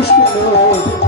düşkünlük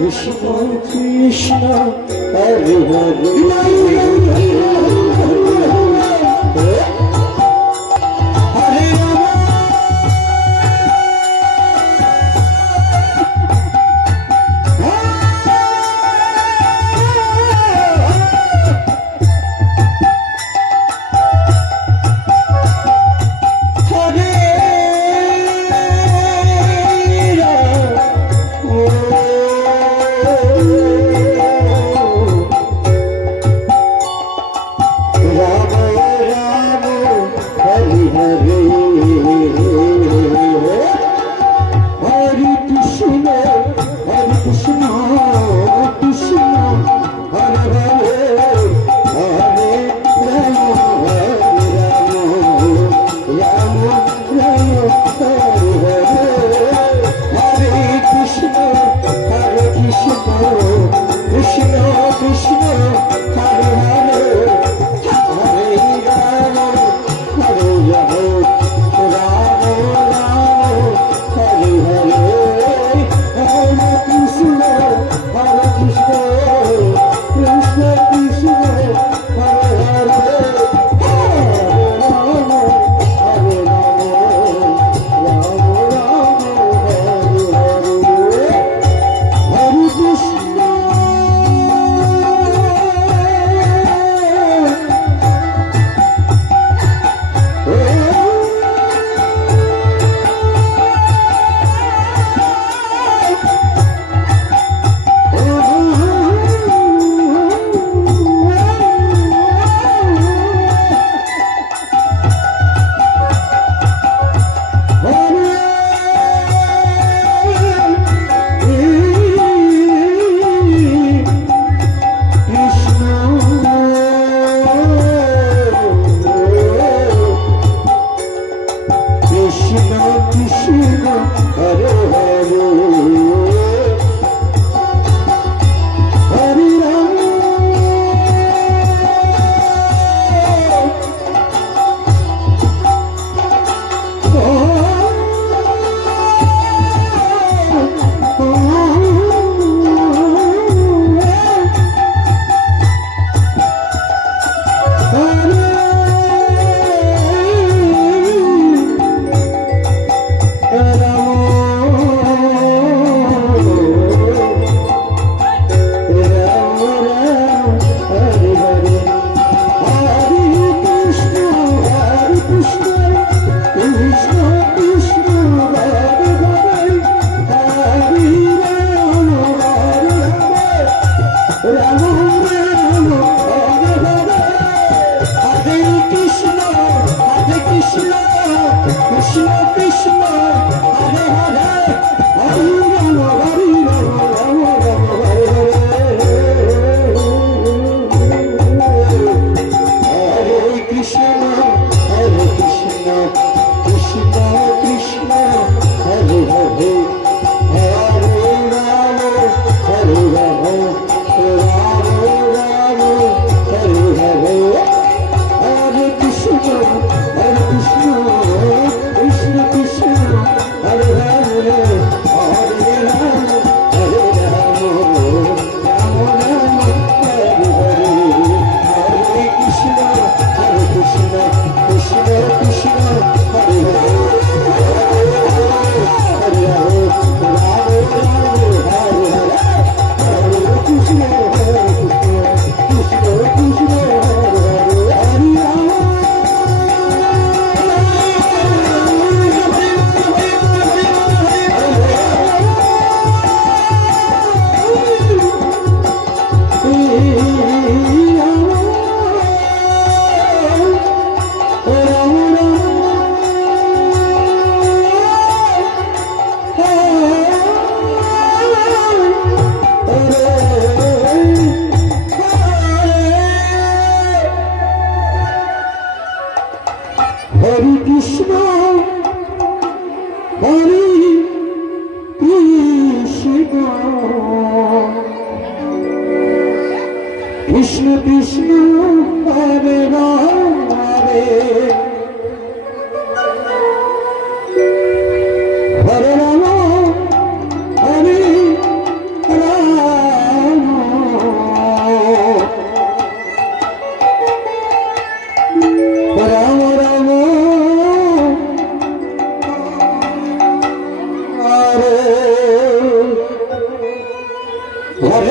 Krishna Krishna Hare Hare. Hari Krishna Hari Krishna. Krishna Krishna Hare Ram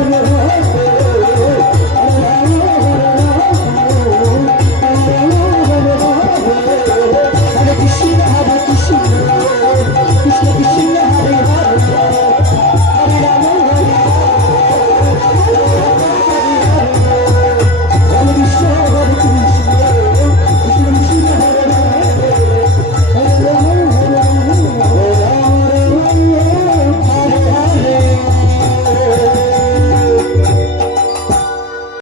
Oh,